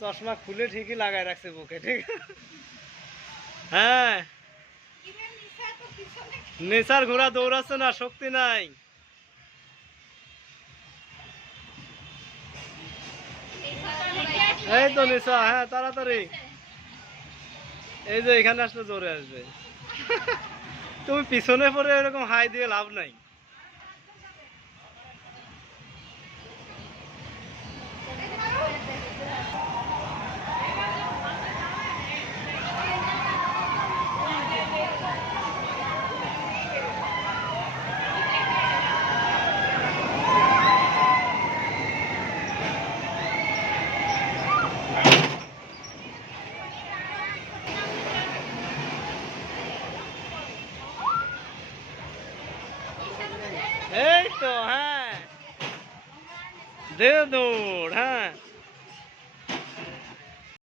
চশমা খুলে ঠিকই লাগায় রাখছে বুকে, ঠিক। হ্যাঁ, নেশার ঘোড়া দৌড়াচ্ছে না, শক্তি নাই। এই তো নেশা, হ্যাঁ তাড়াতাড়ি। এই যে এখানে আসলে জোরে আসবে। তুমি পিছনে পড়ে এরকম হাই দিয়ে লাভ নাই। এই তো, হ্যাঁ, দে দৌড়।